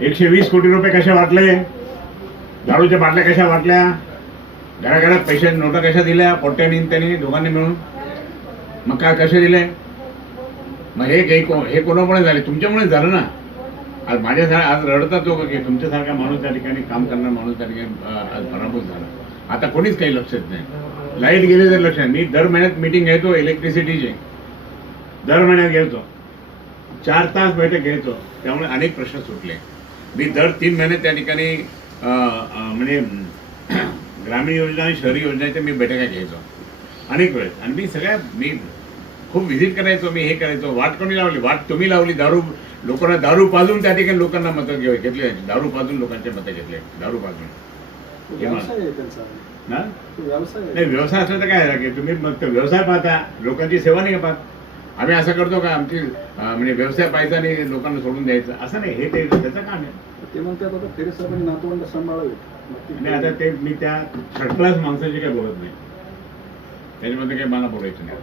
120 कोटी रुपये कसे वाटले, दारूच्या बाटल्या कशा वाटल्या, घराघरात पैसे नोटा कशा दिल्या पोट्ट्यानी त्यांनी दोघांनी मिळून, मग काय कसे दिले? मग हे कोणामुळे झाले? तुमच्यामुळे झालं ना. आज माझ्यासारखा आज रडतात लोक की तुमच्यासारखा माणूस त्या ठिकाणी काम करणारा माणूस त्या ठिकाणी आज पराभूत झाला. आता कोणीच काही लक्ष देत नाही. लाईट गेले तर लक्ष. मी दर महिन्यात मीटिंग घ्यायचो इलेक्ट्रिसिटीचे, दर महिन्यात घ्यायचो, 4 तास बैठक घ्यायचो. त्यामुळे अनेक प्रश्न सुटले. मी दर 3 महिने त्या ठिकाणी म्हणजे ग्रामीण योजना आणि शहरी योजनेच्या मी बैठका घ्यायचो अनेक वेळेस. आणि मी खूप व्हिजिट करायचो. मी हे करायचो. वाट कोणी लावली? वाट तुम्ही लावली. लोकांना दारू पाजून त्या ठिकाणी लोकांना मतं घेतले. दारू पाजून लोकांचे मतं घेतले. दारू पाजून नाही. व्यवसाय असला तर काय की तुम्ही मग व्यवसाय पाहता, लोकांची सेवा नाही पाहत. आम्ही असं करतो का आमची म्हणजे व्यवसाय पाहायचा आणि लोकांना सोडून द्यायचं असं नाही. हे त्याचं काम आहे. ते म्हणतात आता फेरे साहेबांनी नातवंड सांभाळावे. आणि आता ते मी त्या थर्ड क्लास माणसाची काही बोलत नाही. त्याच्यामध्ये काही मला बोलायचं नाही.